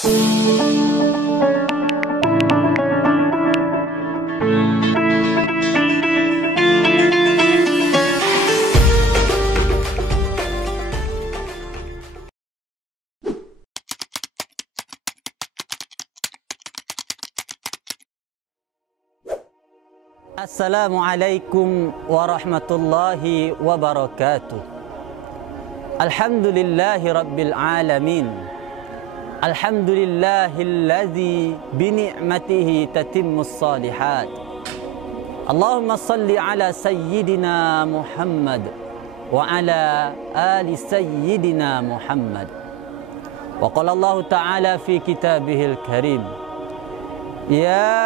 Assalamualaikum warahmatullahi wabarakatuh. Alhamdulillahi rabbil alamin. Alhamdulillahillazi bini'matihi tatimmus salihat. Allahumma salli ala sayyidina Muhammad wa ala ali sayyidina Muhammad. Wa qala Allah ta'ala fi kitabihil karim, ya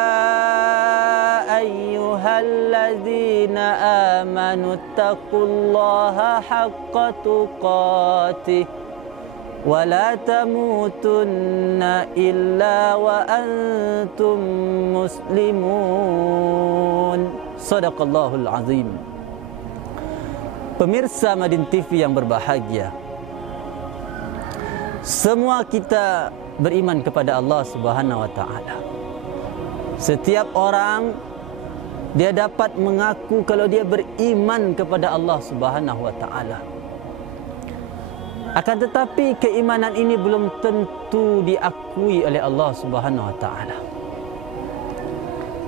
ayyuhalladzina amanu taqullaha haqqa tuqatih wa la tamutunna illa wa antum muslimun. Sadaqallahul azim. Pemirsa Madin TV yang berbahagia, semua kita beriman kepada Allah Subhanahu wa taala. Setiap orang dia dapat mengaku kalau dia beriman kepada Allah Subhanahu wa taala. Akan tetapi keimanan ini belum tentu diakui oleh Allah Subhanahu wa taala.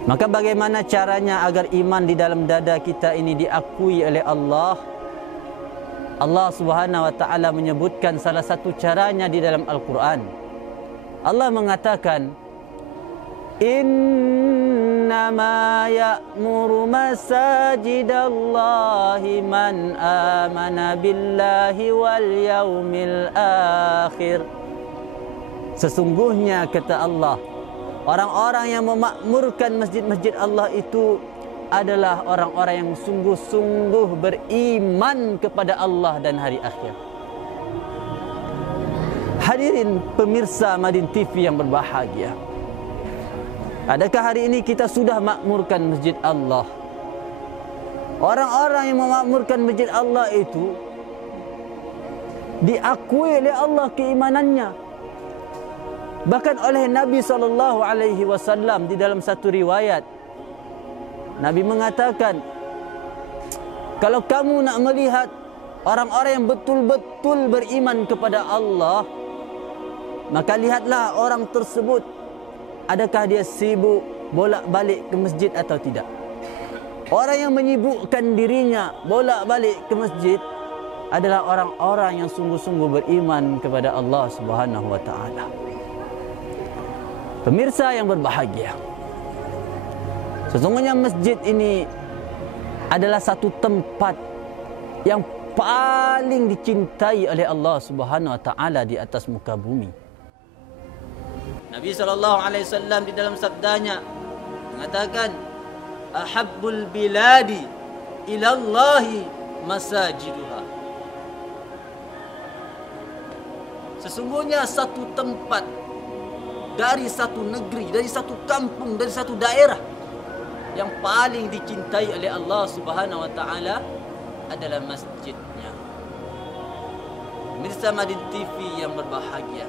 Maka bagaimana caranya agar iman di dalam dada kita ini diakui oleh Allah? Allah Subhanahu wa taala menyebutkan salah satu caranya di dalam Al-Qur'an. Allah mengatakan, innama ya'muru masajidallahi man amana billahi wal yaumil akhir. Sesungguhnya kata Allah, orang-orang yang memakmurkan masjid-masjid Allah itu adalah orang-orang yang sungguh-sungguh beriman kepada Allah dan hari akhir. Hadirin pemirsa Madin TV yang berbahagia, adakah hari ini kita sudah makmurkan masjid Allah? Orang-orang yang memakmurkan masjid Allah itu diakui oleh Allah keimanannya. Bahkan oleh Nabi SAW di dalam satu riwayat, Nabi mengatakan, kalau kamu nak melihat orang-orang yang betul-betul beriman kepada Allah, maka lihatlah orang tersebut, adakah dia sibuk bolak-balik ke masjid atau tidak. Orang yang menyibukkan dirinya bolak-balik ke masjid adalah orang-orang yang sungguh-sungguh beriman kepada Allah Subhanahu wa taala. Pemirsa yang berbahagia, sesungguhnya masjid ini adalah satu tempat yang paling dicintai oleh Allah Subhanahu wa taala di atas muka bumi. Nabi SAW di dalam sabdanya mengatakan, ahabbul biladi ilallahi masajiduha. Sesungguhnya satu tempat dari satu negeri, dari satu kampung, dari satu daerah yang paling dicintai oleh Allah Subhanahu wa taala adalah masjidnya. Pemirsa Madin TV yang berbahagia,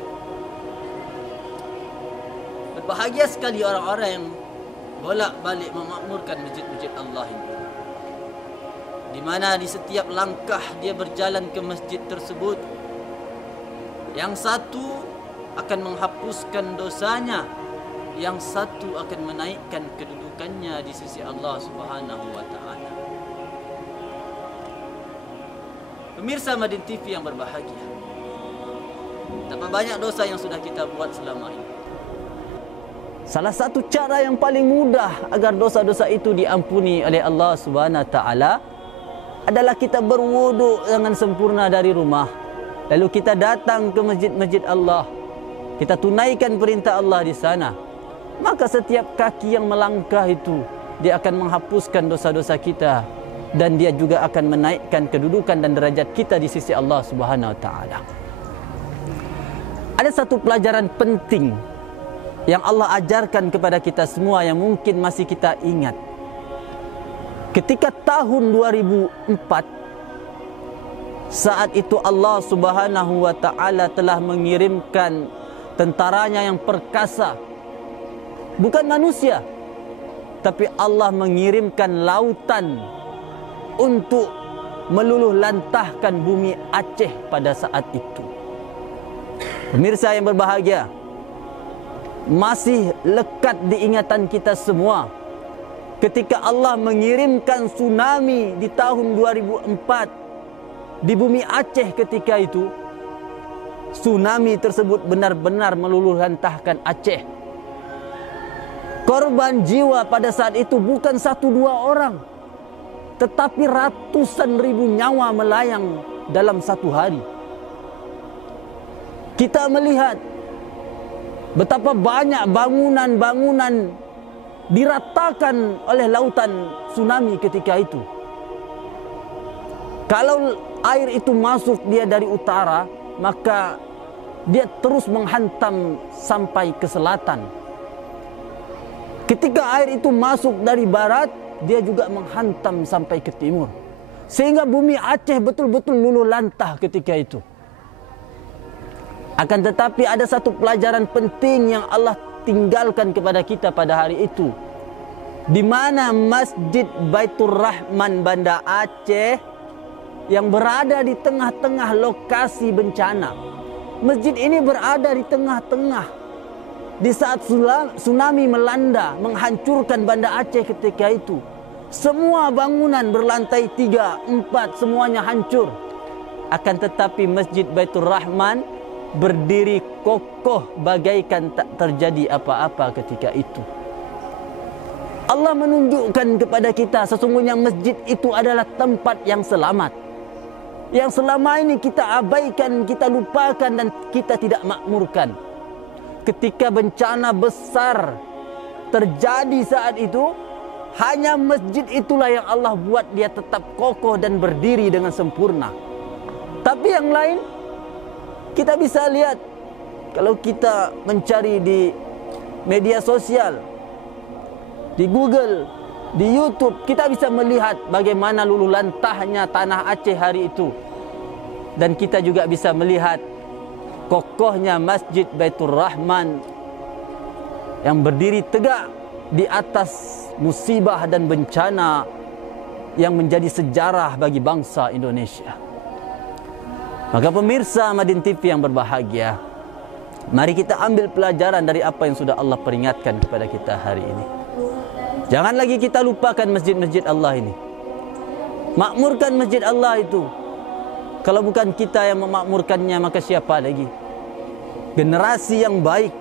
berbahagia sekali orang-orang yang bolak-balik memakmurkan masjid-masjid Allah ini, di mana di setiap langkah dia berjalan ke masjid tersebut, yang satu akan menghapuskan dosanya, yang satu akan menaikkan kedudukannya di sisi Allah Subhanahu wa taala. Pemirsa Madin TV yang berbahagia, betapa banyak dosa yang sudah kita buat selama ini. Salah satu cara yang paling mudah agar dosa-dosa itu diampuni oleh Allah Subhanahu wa taala adalah kita berwuduk dengan sempurna dari rumah, lalu kita datang ke masjid-masjid Allah, kita tunaikan perintah Allah di sana. Maka setiap kaki yang melangkah itu, dia akan menghapuskan dosa-dosa kita, dan dia juga akan menaikkan kedudukan dan derajat kita di sisi Allah Subhanahu wa taala. Ada satu pelajaran penting yang Allah ajarkan kepada kita semua yang mungkin masih kita ingat. Ketika tahun 2004, saat itu Allah Subhanahu wa taala telah mengirimkan tentaranya yang perkasa. Bukan manusia, tapi Allah mengirimkan lautan untuk meluluh lantahkan bumi Aceh pada saat itu. Pemirsa yang berbahagia, masih lekat diingatan kita semua ketika Allah mengirimkan tsunami di tahun 2004 di bumi Aceh ketika itu. Tsunami tersebut benar-benar meluluh lantahkan Aceh. Korban jiwa pada saat itu bukan 1-2 orang, tetapi ratusan ribu nyawa melayang dalam satu hari. Kita melihat betapa banyak bangunan-bangunan diratakan oleh lautan tsunami ketika itu. Kalau air itu masuk dia dari utara, maka dia terus menghantam sampai ke selatan. Ketika air itu masuk dari barat, dia juga menghantam sampai ke timur. Sehingga bumi Aceh betul-betul luluh lantah ketika itu. Akan tetapi ada satu pelajaran penting yang Allah tinggalkan kepada kita pada hari itu, di mana Masjid Baitur Rahman Banda Aceh yang berada di tengah-tengah lokasi bencana. Masjid ini berada di tengah-tengah di saat tsunami melanda menghancurkan Banda Aceh ketika itu. Semua bangunan berlantai 3, 4 semuanya hancur. Akan tetapi Masjid Baitur Rahman berdiri kokoh bagaikan tak terjadi apa-apa ketika itu. Allah menunjukkan kepada kita sesungguhnya masjid itu adalah tempat yang selamat, yang selama ini kita abaikan, kita lupakan dan kita tidak makmurkan. Ketika bencana besar terjadi saat itu, hanya masjid itulah yang Allah buat dia tetap kokoh dan berdiri dengan sempurna. Tapi yang lain kita bisa lihat, kalau kita mencari di media sosial, di Google, di YouTube, kita bisa melihat bagaimana luluh lantahnya tanah Aceh hari itu. Dan kita juga bisa melihat kokohnya Masjid Baitur Rahman yang berdiri tegak di atas musibah dan bencana yang menjadi sejarah bagi bangsa Indonesia. Maka pemirsa Madin TV yang berbahagia, mari kita ambil pelajaran dari apa yang sudah Allah peringatkan kepada kita hari ini. Jangan lagi kita lupakan masjid-masjid Allah ini. Makmurkan masjid Allah itu. Kalau bukan kita yang memakmurkannya, maka siapa lagi? Generasi yang baik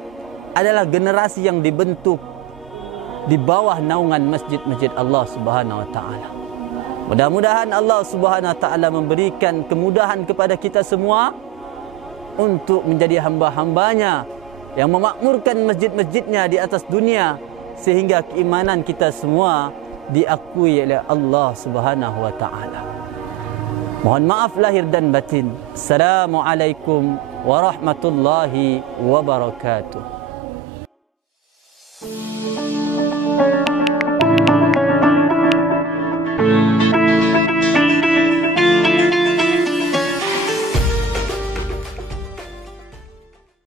adalah generasi yang dibentuk di bawah naungan masjid-masjid Allah Subhanahu wa taala. Mudah-mudahan Allah Subhanahu wa taala memberikan kemudahan kepada kita semua untuk menjadi hamba-hambanya yang memakmurkan masjid-masjidnya di atas dunia, sehingga keimanan kita semua diakui oleh Allah Subhanahu wa taala. Mohon maaf lahir dan batin. Assalamualaikum warahmatullahi wabarakatuh.